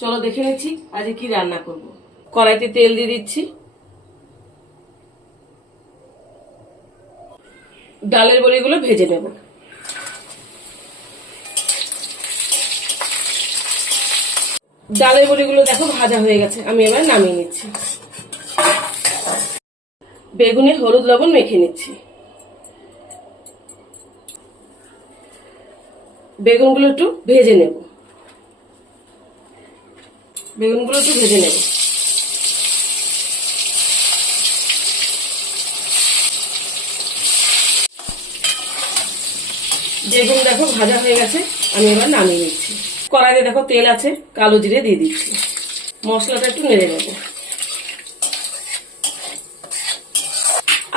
চলো দেখে নিচ্ছি আজ কি রান্না করব। কড়াইতে তেল দিয়ে দিচ্ছি। ডালের বড়িগুলো ভেজে নেব। ডালের বড়িগুলো দেখো ভাজা হয়ে গেছে, আমি এবার নামিয়ে নিচ্ছি। বেগুনে হলুদ লবণ মেখে নিচ্ছি। বেগুনগুলো একটু ভেজে নেব। বেগুনগুলো একটু ভেজে নেব। বেগুন দেখো ভাজা হয়ে গেছে, আমি এবার নামিয়ে নিচ্ছি। কড়াইতে দেখো তেল আছে, কালো জিরে দিয়ে দিচ্ছি। মশলাটা একটু নেড়ে নেব।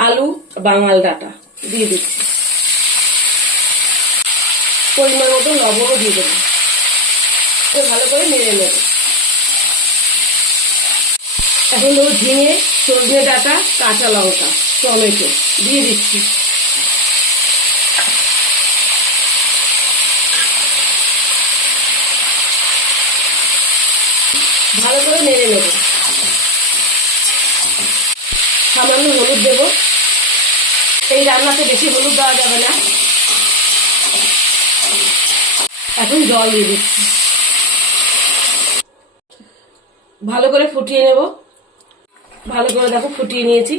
আলু বাঙাল ডাঁটা দিয়ে দিচ্ছি। পরিমাণ মতো লবণও দিয়ে দেবো। ভালো করে নেড়ে নেব। এখন দেবো ঝিঙে, সজনে ডাঁটা, কাঁচা লঙ্কা, টমেটো দিয়ে দিচ্ছি। ভালো করে নেড়ে নেব। সামান্য হলুদ দেব। এই রান্নাতে বেশি হলুদ দেওয়া যাবে না। এখন জল দিয়ে দিচ্ছি। ভালো করে ফুটিয়ে নেব। ভালো করে দেখো ফুটিয়ে নিয়েছি।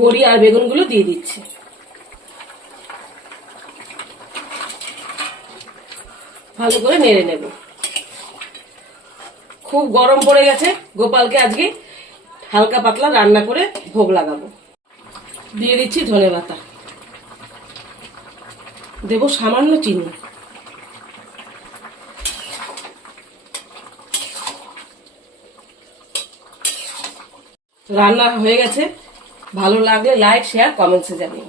বড়ি আর বেগুনগুলো দিয়ে দিচ্ছি। ভালো করে নেড়ে নেব। খুব গরম পড়ে গেছে, গোপালকে আজকে হালকা পাতলা রান্না করে ভোগ লাগাবো। দিয়ে দিচ্ছি ধনেপাতা। দেব সামান্য চিনি। রান্না হয়ে গেছে। ভালো লাগলে লাইক, শেয়ার, কমেন্টসে জানিও।